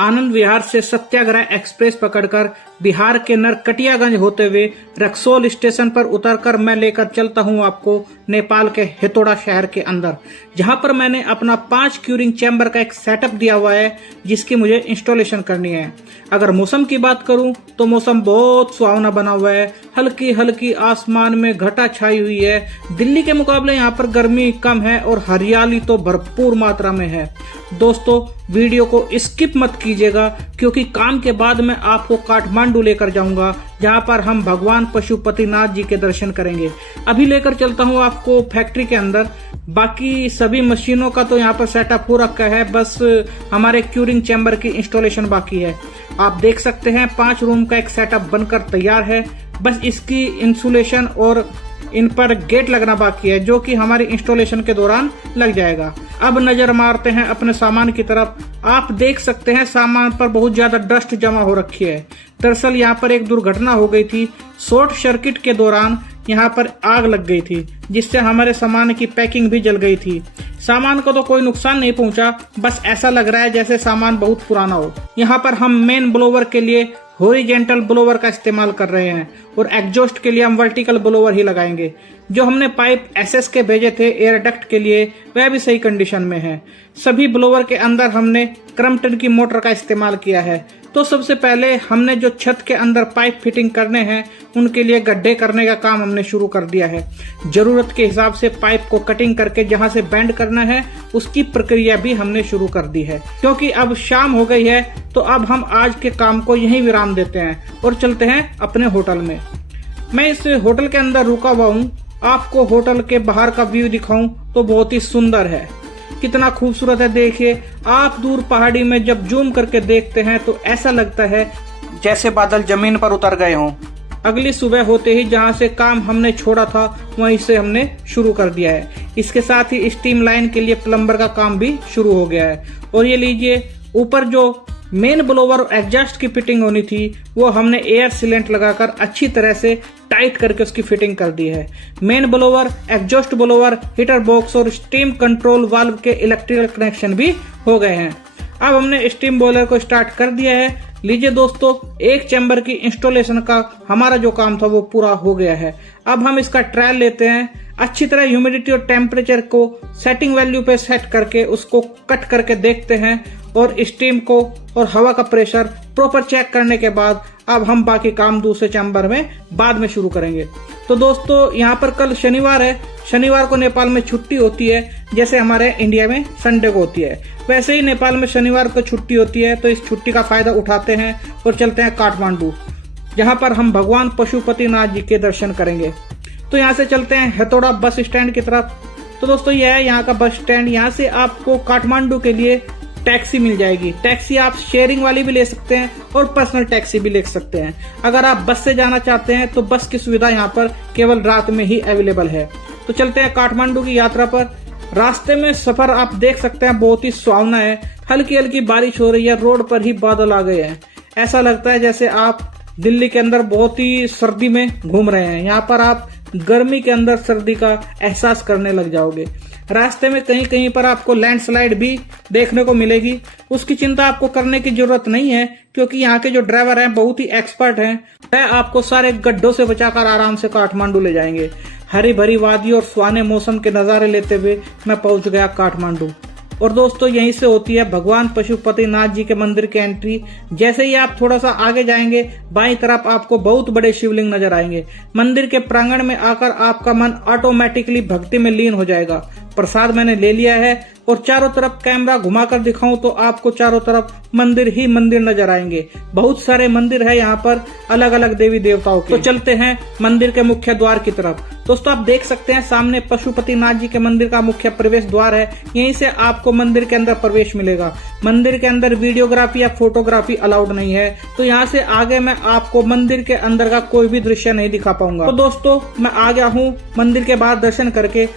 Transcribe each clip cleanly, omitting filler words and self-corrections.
आनंद विहार से सत्याग्रह एक्सप्रेस पकड़कर बिहार के नरकटियागंज होते हुए रक्सौल स्टेशन पर उतरकर मैं लेकर चलता हूं आपको नेपाल के हेतोड़ा शहर के अंदर, जहां पर मैंने अपना 5 क्यूरिंग चैम्बर का एक सेटअप दिया हुआ है जिसकी मुझे इंस्टॉलेशन करनी है। अगर मौसम की बात करूं तो मौसम बहुत सुहावना बना हुआ है। हल्की हल्की आसमान में घटा छाई हुई है। दिल्ली के मुकाबले यहाँ पर गर्मी कम है और हरियाली तो भरपूर मात्रा में है। दोस्तों, वीडियो को स्किप मत कीजिएगा क्योंकि काम के बाद मैं आपको काठमांडू लेकर जाऊंगा जहां पर हम भगवान पशुपतिनाथ जी के दर्शन करेंगे। अभी लेकर चलता हूं आपको फैक्ट्री के अंदर। बाकी सभी मशीनों का तो यहाँ पर सेटअप हो रखा है, बस हमारे क्यूरिंग चैम्बर की इंस्टॉलेशन बाकी है। आप देख सकते हैं 5 रूम का एक सेटअप बनकर तैयार है। बस इसकी इंसुलेशन और इन पर गेट लगना बाकी है जो कि हमारी इंस्टॉलेशन के दौरान लग जाएगा। अब नजर मारते हैं अपने सामान की तरफ। आप देख सकते हैं सामान पर बहुत ज्यादा डस्ट जमा हो रखी है। दरअसल यहाँ पर एक दुर्घटना हो गई थी। शॉर्ट सर्किट के दौरान यहाँ पर आग लग गई थी जिससे हमारे सामान की पैकिंग भी जल गई थी। सामान को तो कोई नुकसान नहीं पहुंचा, बस ऐसा लग रहा है जैसे सामान बहुत पुराना हो। यहाँ पर हम मेन ब्लोवर के लिए हॉरिजॉन्टल ब्लोवर का इस्तेमाल कर रहे हैं और एग्जॉस्ट के लिए हम वर्टिकल ब्लोवर ही लगाएंगे। जो हमने पाइप एसएस के भेजे थे एयर डक्ट के लिए वह भी सही कंडीशन में है। सभी ब्लोवर के अंदर हमने क्रम्पटन की मोटर का इस्तेमाल किया है। तो सबसे पहले हमने जो छत के अंदर पाइप फिटिंग करने हैं उनके लिए गड्ढे करने का काम हमने शुरू कर दिया है। जरूरत के हिसाब से पाइप को कटिंग करके जहां से बेंड करना है उसकी प्रक्रिया भी हमने शुरू कर दी है। क्योंकि अब शाम हो गई है तो अब हम आज के काम को यहीं विराम देते हैं और चलते हैं अपने होटल में। मैं इस होटल के अंदर रुका हुआ हूँ। आपको होटल के बाहर का व्यू दिखाऊं तो बहुत ही सुंदर है। कितना खूबसूरत है, देखिए। आप दूर पहाड़ी में जब जूम करके देखते हैं तो ऐसा लगता है जैसे बादल जमीन पर उतर गए हों। अगली सुबह होते ही जहां से काम हमने छोड़ा था वहीं से हमने शुरू कर दिया है। इसके साथ ही स्टीम लाइन के लिए प्लम्बर का काम भी शुरू हो गया है। और ये लीजिए, ऊपर जो मेन ब्लोवर एग्जॉस्ट की फिटिंग होनी थी वो हमने एयर सीलेंट लगाकर अच्छी तरह से टाइट करके उसकी फिटिंग कर दी है। Main blower, exhaust blower, heater box और स्टीम कंट्रोल वाल्व के इलेक्ट्रिकल कनेक्शन भी हो गए हैं। अब हमने स्टीम बॉयलर को स्टार्ट कर दिया है। लीजिए दोस्तों, एक चैम्बर की इंस्टॉलेशन का हमारा जो काम था वो पूरा हो गया है। अब हम इसका ट्रायल लेते हैं। अच्छी तरह ह्यूमिडिटी और टेम्परेचर को सेटिंग वैल्यू पे सेट करके उसको कट करके देखते हैं और स्टीम को और हवा का प्रेशर प्रॉपर चेक करने के बाद अब हम बाकी काम दूसरे चैम्बर में बाद में शुरू करेंगे। तो दोस्तों, यहाँ पर कल शनिवार है। शनिवार को नेपाल में छुट्टी होती है, जैसे हमारे इंडिया में संडे को होती है वैसे ही नेपाल में शनिवार को छुट्टी होती है। तो इस छुट्टी का फायदा उठाते हैं और चलते हैं काठमांडू, जहाँ पर हम भगवान पशुपतिनाथ जी के दर्शन करेंगे। तो यहाँ से चलते हैं हेतोड़ा बस स्टैंड की तरफ। तो दोस्तों, यह है यहाँ का बस स्टैंड। यहाँ से आपको काठमांडू के लिए टैक्सी मिल जाएगी। टैक्सी आप शेयरिंग वाली भी ले सकते हैं और पर्सनल टैक्सी भी ले सकते हैं। अगर आप बस से जाना चाहते हैं तो बस की सुविधा यहाँ पर केवल रात में ही अवेलेबल है। तो चलते हैं काठमांडू की यात्रा पर। रास्ते में सफर आप देख सकते हैं बहुत ही सुहावना है। हल्की हल्की बारिश हो रही है, रोड पर ही बादल आ गए हैं। ऐसा लगता है जैसे आप दिल्ली के अंदर बहुत ही सर्दी में घूम रहे हैं। यहाँ पर आप गर्मी के अंदर सर्दी का एहसास करने लग जाओगे। रास्ते में कहीं कहीं पर आपको लैंडस्लाइड भी देखने को मिलेगी। उसकी चिंता आपको करने की जरूरत नहीं है क्योंकि यहाँ के जो ड्राइवर हैं बहुत ही एक्सपर्ट हैं। वह आपको सारे गड्ढों से बचाकर आराम से काठमांडू ले जाएंगे। हरी भरी वादी और सुहाने मौसम के नजारे लेते हुए मैं पहुंच गया काठमांडू। और दोस्तों, यहीं से होती है भगवान पशुपतिनाथ जी के मंदिर की एंट्री। जैसे ही आप थोड़ा सा आगे जाएंगे बाईं तरफ आपको बहुत बड़े शिवलिंग नजर आएंगे। मंदिर के प्रांगण में आकर आपका मन ऑटोमेटिकली भक्ति में लीन हो जाएगा। प्रसाद मैंने ले लिया है और चारों तरफ कैमरा घुमाकर दिखाऊं तो आपको चारों तरफ मंदिर ही मंदिर नजर आएंगे। बहुत सारे मंदिर है यहाँ पर अलग अलग देवी देवताओं के। तो चलते हैं मंदिर के मुख्य द्वार की तरफ। दोस्तों, आप देख सकते हैं सामने पशुपतिनाथ जी के मंदिर का मुख्य प्रवेश द्वार है। यहीं से आपको मंदिर के अंदर प्रवेश मिलेगा। मंदिर के अंदर वीडियोग्राफी या फोटोग्राफी अलाउड नहीं है, तो यहाँ से आगे मैं आपको मंदिर के अंदर का कोई भी दृश्य नहीं दिखा पाऊंगा। तो दोस्तों, मैं आ गया हूँ मंदिर के बाहर दर्शन करके।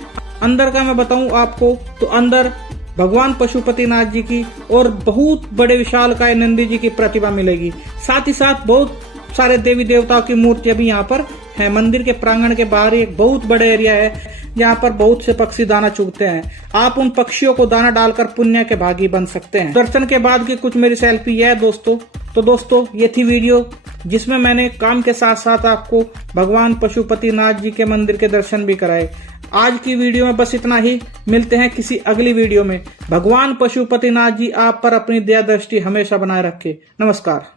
अंदर का मैं बताऊं आपको तो अंदर भगवान पशुपतिनाथ जी की और बहुत बड़े विशालकाय नंदी जी की प्रतिमा मिलेगी। साथ ही साथ बहुत सारे देवी देवताओं की मूर्तियां भी यहाँ पर है। मंदिर के प्रांगण के बाहर एक बहुत बड़ा एरिया है जहाँ पर बहुत से पक्षी दाना चुगते हैं। आप उन पक्षियों को दाना डालकर पुण्य के भागी बन सकते हैं। दर्शन के बाद की कुछ मेरी सेल्फी है दोस्तों। तो दोस्तों ये थी वीडियो जिसमें मैंने काम के साथ साथ आपको भगवान पशुपतिनाथ जी के मंदिर के दर्शन भी कराए। आज की वीडियो में बस इतना ही। मिलते हैं किसी अगली वीडियो में। भगवान पशुपतिनाथ जी आप पर अपनी दया दृष्टि हमेशा बनाए रखे। नमस्कार।